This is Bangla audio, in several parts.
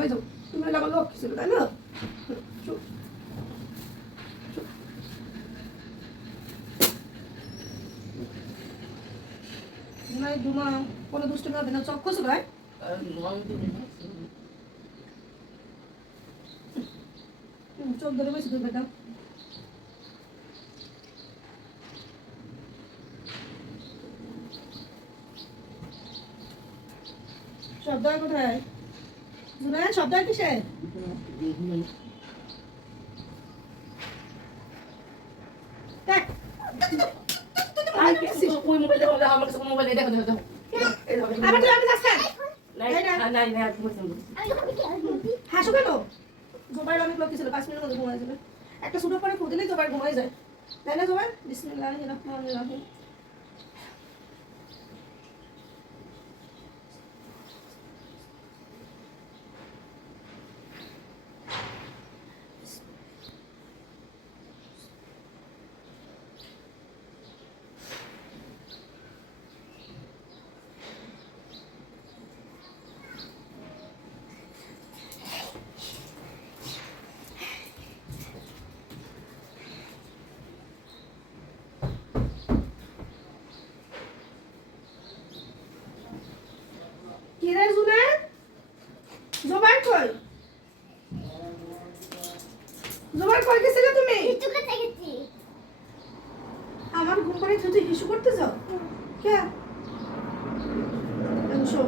ঘুমাই যাও তুমি আমার লক্ষ্য ছিল তাই না। ঘুমাই ঘুমা কোনো দুষ্টমি হবে না চক্ষু ভাই? চোখ ধরে বসে তুমি বেটা। হয় কোথায়? জুনায় শব্দ হয় কিসে? হাসো কেন? অনেক লোক ছিল পাঁচ মিনিটের মধ্যে ঘুমাই যাবে। একটা সুটো পরে খুদিলেই জোবাইর ঘুমাই যায়। তাই না জোবাইর বিসমিল্লাহ রহমান রহিম কি রে জুনা জোবাইর কই? জোবাইর কই গেছিলে তুমি? আমার ঘুম পাড়ে তুই হিসু করতে যাও কে? শোন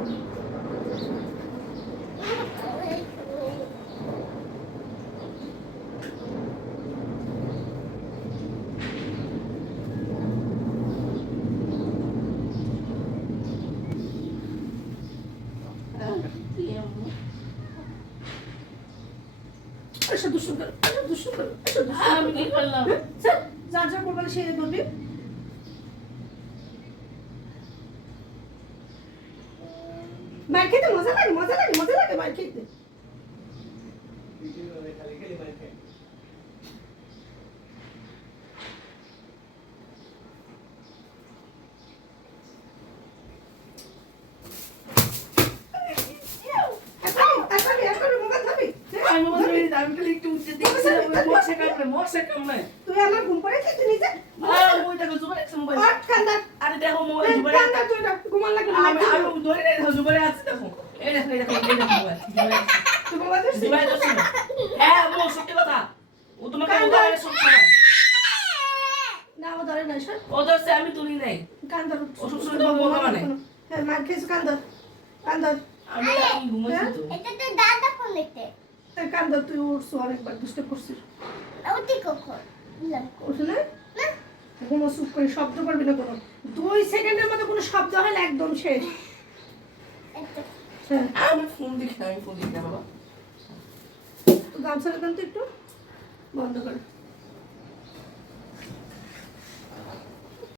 এসব দুষ্টু করো আচ্ছা দুষ্টু করো দুষ্টু আমি কি করলাম স্যার যার যা করবে সে করবি মার খেতে মজা লাগে মজা লাগে মজা লাগে মার খেতে এখনই, এখনই, এখনই মোবাইল ধরবি। আমি বলি আমি খালি একটু উঠতে দেখছিলাম মশা কামড়ে মশা কামড়ে তুই আমার ঘুম পাড়ে তুই নিজে? আর ওই দেখো জুবাই একটা মোবাইল আট কান্দা। আরে দেখো মোবাইল জুবাই কান্দা তুই না ঘুমান লাগে আমি আমি ধরে নাই দেখো আছে দেখো। এই দেখো এই দেখো এই দেখো তুই মোবাইল? জুবাই তো হ্যাঁ মো সত্যি কথা। ও তোমাকে উদাহরণে সব না ও ধরে না ও ধরছে আমি তুলি নাই। কান্দর ও সবসময় তোমার বোকা বানায়। হ্যাঁ মার খেয়েছো কান্দর আমি আমি ঘুমাচ্ছি তো। এটা তো দাদা ফোন দেখতে। এই কান্দর তুই উঠছো অনেকবার দুষ্ট করছিস। ওটি কখন? না। না? ঘুমো চুপ করে শব্দ করবি না কোনো। দুই সেকেন্ডের মধ্যে কোনো শব্দ হলে একদম শেষ। হ্যাঁ। আমি ফোন দেখি না, আমি ফোন দেখি না বাবা। গামছাটা দেন তো একটু। বন্ধ করে।